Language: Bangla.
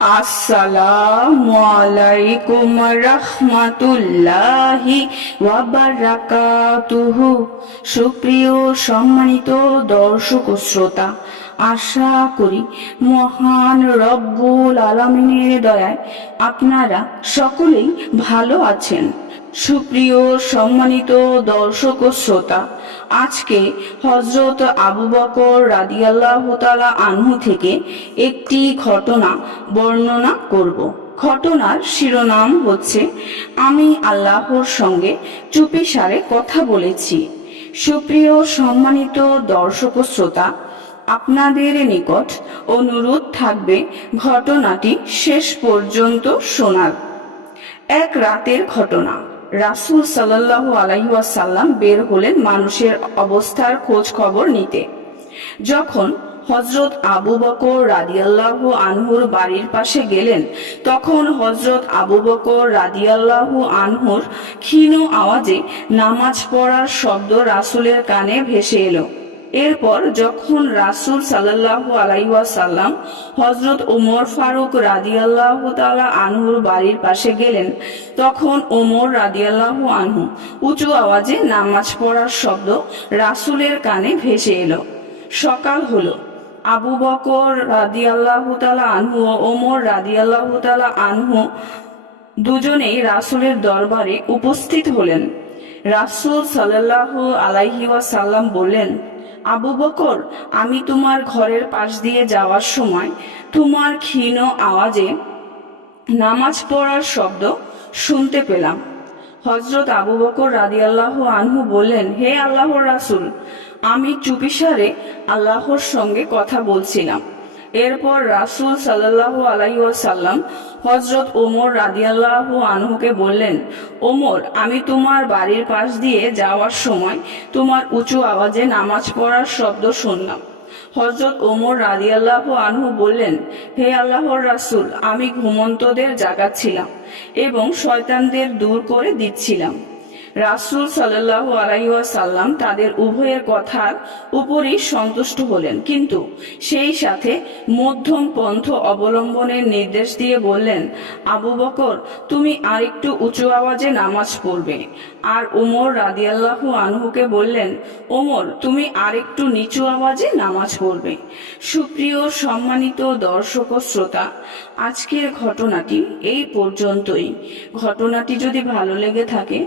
আসসালামু আলাইকুম রহমাতুল্লাহি ওয়াবারাকাতুহু সুপ্রিয় সম্মানিত দর্শক শ্রোতা, আশা করি মহান রব্বুল আলমিনের দয়ায় আপনারা সকলেই ভালো আছেন। সুপ্রিয় সম্মানিত দর্শক ও শ্রোতা, আজকে হজরত আবু বকর রাদিয়াল্লাহ তালা আনহু থেকে একটি ঘটনা বর্ণনা করব। ঘটনার শিরোনাম হচ্ছে, আমি আল্লাহর সঙ্গে চুপিসারে কথা বলেছি। সুপ্রিয় সম্মানিত দর্শক শ্রোতা, আপনাদের নিকট অনুরোধ থাকবে ঘটনাটি শেষ পর্যন্ত শোনার। এক রাতের ঘটনা। রাসূল সাল্লাল্লাহু আলাইহি ওয়াসাল্লাম বের হলেন মানুষের অবস্থার খোঁজ খবর নিতে। যখন হজরত আবু বকর রাদিয়াল্লাহু আনহুর বাড়ির পাশে গেলেন। তখন হজরত আবু বকর রাদিয়াল্লাহু আনহুর ক্ষীণ আওয়াজে নামাজ পড়ার শব্দ রাসূলের কানে ভেসে এলো। এরপর যখন রাসূল সাল্লাল্লাহু আলাইহি হজরত ওমর ফারুক রাদিয়াল্লাহু তাআলা আনহুর বাড়ির পাশে গেলেন, তখন ওমর রাদিয়াল্লাহু আনহু উঁচু আওয়াজে নামাজ পড়ার শব্দ রাসূলের কানে ভেসে এলো। সকাল হলো। আবু বকর রাদিয়াল্লাহু তাআলা আনহু ও ওমর রাদিয়াল্লাহু তাআলা আনহু দুজনেই রাসূলের দরবারে উপস্থিত হলেন। রাসূল সাল্লাল্লাহু আলাইহি ওয়াসাল্লাম বললেন, আবু বকর, আমি তোমার ঘরের পাশ দিয়ে যাওয়ার সময় তোমার ক্ষীণ আওয়াজে নামাজ পড়ার শব্দ শুনতে পেলাম। হজরত আবু বকর রাদিয়াল্লাহু আনহু বললেন, হে আল্লাহর রাসূল আমি চুপিসারে আল্লাহর সঙ্গে কথা বলছিলাম। এরপর রাসূল সাল্লাল্লাহু আলাইহি ওয়াসাল্লাম হযরত ওমর রাদিয়াল্লাহু আনহুকে বললেন, ওমর, আমি তোমার বাড়ির পাশ দিয়ে যাওয়ার সময় তোমার উঁচু আওয়াজে নামাজ পড়ার শব্দ শুনলাম। হজরত ওমর রাদিয়াল্লাহু আনহু বললেন, হে আল্লাহর রাসূল, আমি ঘুমন্তদের জাগাচ্ছিলাম এবং শয়তানদের দূর করে দিচ্ছিলাম। রাসূল সাল্লাল্লাহু আলাইহি ওয়াসাল্লাম তাদের উভয়ের কথার উপরই সন্তুষ্ট হলেন। কিন্তু সেই সাথে মধ্যম পন্থ অবলম্বনের নির্দেশ দিয়ে বললেন, আবু বকর, তুমি আরেকটু উঁচু আওয়াজে নামাজ পড়বে। আর ওমর রাদিয়াল্লাহু আনহুকে বললেন, ওমর, তুমি আরেকটু নিচু আওয়াজে নামাজ পড়বে। সুপ্রিয় সম্মানিত দর্শক ও শ্রোতা, আজকের ঘটনাটি এই পর্যন্তই। ঘটনাটি যদি ভালো লেগে থাকে